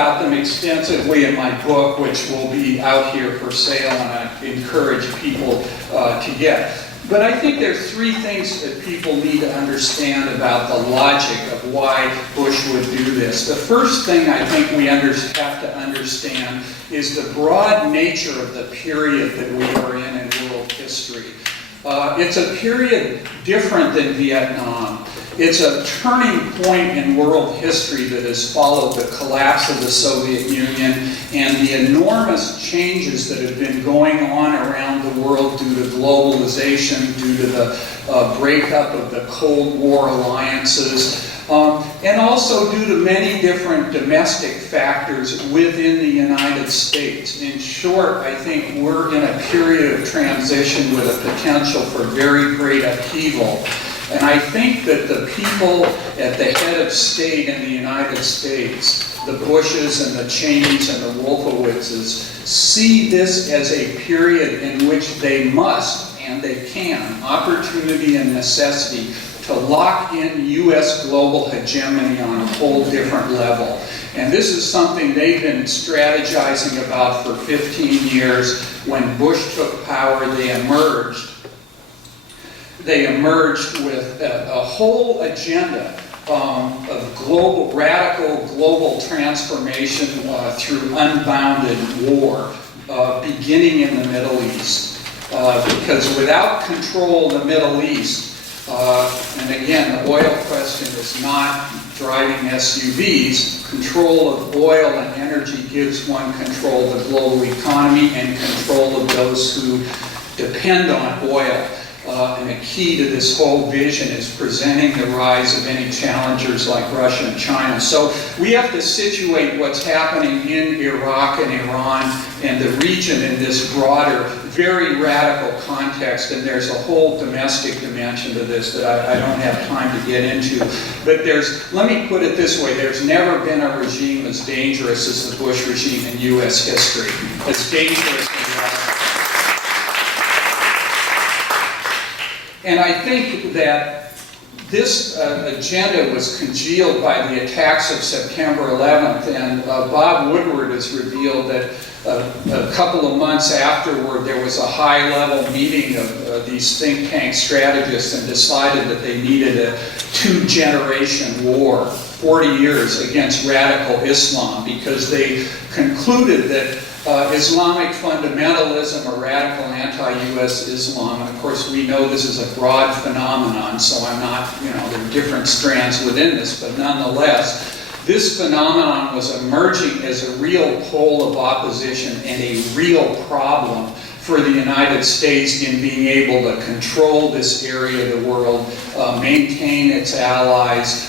about them extensively in my book, which will be out here for sale, and I encourage people to get. But I think there are three things that people need to understand about the logic of why Bush would do this. The first thing I think we have to understand is the broad nature of the period that we are in world history. It's a period different than Vietnam. It's a turning point in world history that has followed the collapse of the Soviet Union and the enormous changes that have been going on around the world due to globalization, due to the breakup of the Cold War alliances, and also due to many different domestic factors within the United States. In short, I think we're in a period of transition with a potential for very great upheaval. And I think that the people at the head of state in the United States, the Bushes and the Cheneys and the Wolfowitzes, see this as a period in which they must, and they can, opportunity and necessity, to lock in U.S. global hegemony on a whole different level. And this is something they've been strategizing about for 15 years. When Bush took power, they emerged with a whole agenda of radical global transformation through unbounded war, beginning in the Middle East. Because without control in the Middle East, and again, the oil question is not driving SUVs. Control of oil and energy gives one control of the global economy and control of those who depend on oil. And a key to this whole vision is presenting the rise of any challengers like Russia and China. So we have to situate what's happening in Iraq and Iran and the region in this broader, very radical context. And there's a whole domestic dimension to this that I don't have time to get into. But let me put it this way, there's never been a regime as dangerous as the Bush regime in U.S. history. As dangerous as And I think that this agenda was congealed by the attacks of September 11th, and Bob Woodward has revealed that a couple of months afterward there was a high-level meeting of these think tank strategists and decided that they needed a two-generation war, 40 years, against radical Islam, because they concluded that Islamic fundamentalism or radical anti-U.S. Islam, and of course we know this is a broad phenomenon, so I'm not, there are different strands within this, but nonetheless, this phenomenon was emerging as a real pole of opposition and a real problem for the United States in being able to control this area of the world, maintain its allies,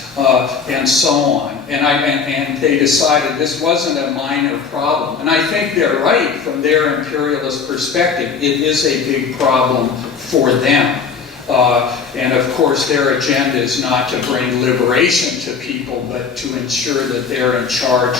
and so on. And they decided this wasn't a minor problem. And I think they're right from their imperialist perspective. It is a big problem for them. And of course their agenda is not to bring liberation to people, but to ensure that they're in charge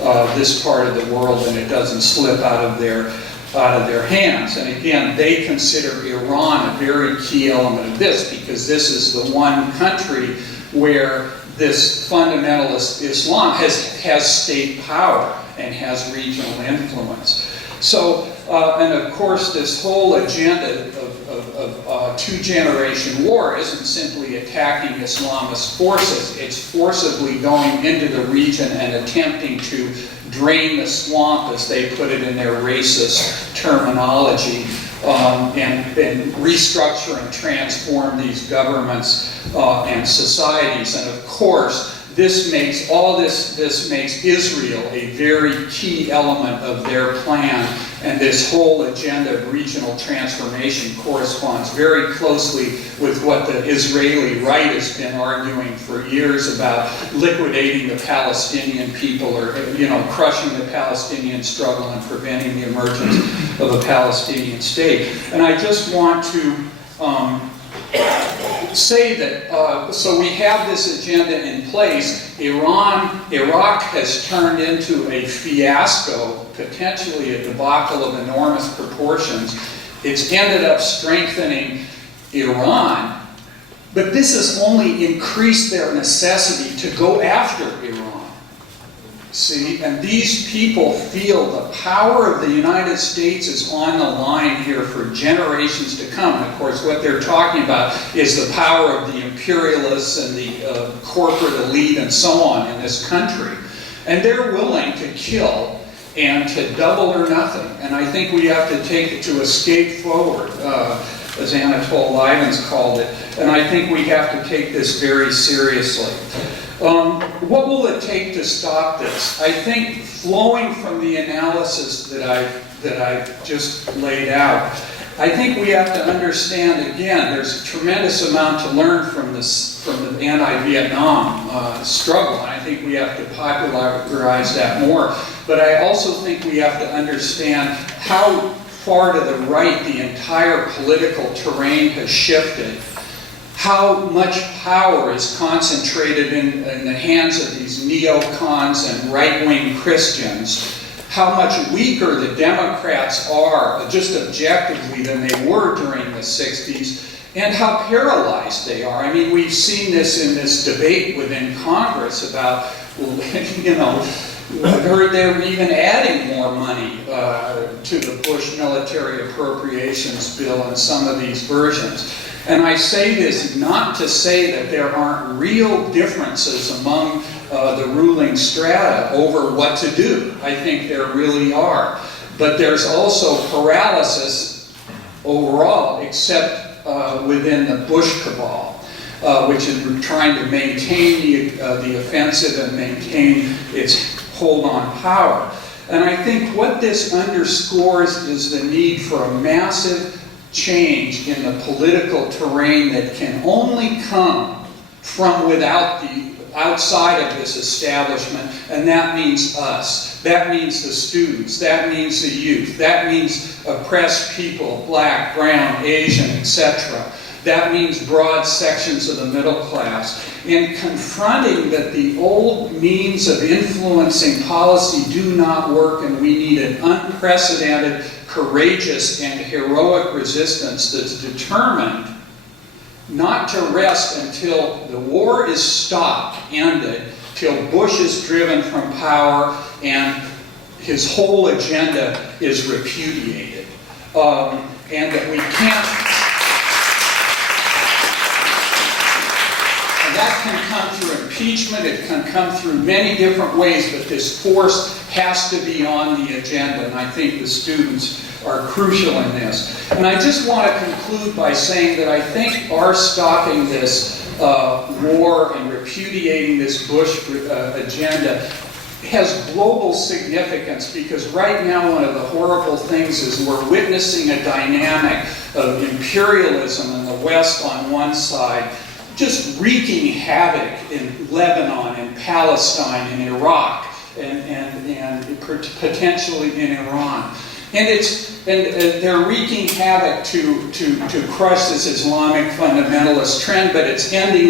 of this part of the world and it doesn't slip out of their hands. And again, they consider Iran a very key element of this, because this is the one country where this fundamentalist Islam has state power and has regional influence. So, and of course, this whole agenda of two-generation war isn't simply attacking Islamist forces. It's forcibly going into the region and attempting to drain the swamp, as they put it in their racist terminology, and restructure and transform these governments and societies. And of course, this makes Israel a very key element of their plan, and this whole agenda of regional transformation corresponds very closely with what the Israeli right has been arguing for years about liquidating the Palestinian people, or crushing the Palestinian struggle and preventing the emergence of a Palestinian state. And I just want to say that, so we have this agenda in place. Iraq has turned into a fiasco, potentially a debacle of enormous proportions. It's ended up strengthening Iran, but this has only increased their necessity to go after Iran. See, and these people feel the power of the United States is on the line here for generations to come. And of course, what they're talking about is the power of the imperialists and the corporate elite and so on in this country. And they're willing to kill and to double or nothing. And I think we have to take it to escape forward, as Anatole Lievins called it. And I think we have to take this very seriously. What will it take to stop this? I think flowing from the analysis that I've just laid out, I think we have to understand, again, there's a tremendous amount to learn from the anti-Vietnam struggle, and I think we have to popularize that more. But I also think we have to understand how far to the right the entire political terrain has shifted, how much power is concentrated in the hands of these neocons and right-wing Christians, how much weaker the Democrats are, just objectively, than they were during the 60s, and how paralyzed they are. I mean, we've seen this in this debate within Congress about, you know, I've heard they're even adding more money to the Bush military appropriations bill in some of these versions. And I say this not to say that there aren't real differences among the ruling strata over what to do. I think there really are. But there's also paralysis overall, except within the Bush cabal, which is trying to maintain the offensive and maintain its hold on power. And I think what this underscores is the need for a massive change in the political terrain that can only come from outside of this establishment, and that means us. That means the students. That means the youth. That means oppressed people, black, brown, Asian, etc. That means broad sections of the middle class. In confronting that the old means of influencing policy do not work, and we need an unprecedented, courageous, and heroic resistance that's determined not to rest until the war is stopped, ended, till Bush is driven from power and his whole agenda is repudiated. And that we can't... That can come through impeachment, it can come through many different ways, but this force has to be on the agenda, and I think the students are crucial in this. And I just want to conclude by saying that I think our stopping this war and repudiating this Bush agenda has global significance, because right now one of the horrible things is we're witnessing a dynamic of imperialism in the West on one side, just wreaking havoc in Lebanon, in Palestine, in Iraq, and potentially in Iran. And they're wreaking havoc to crush this Islamic fundamentalist trend, but it's ending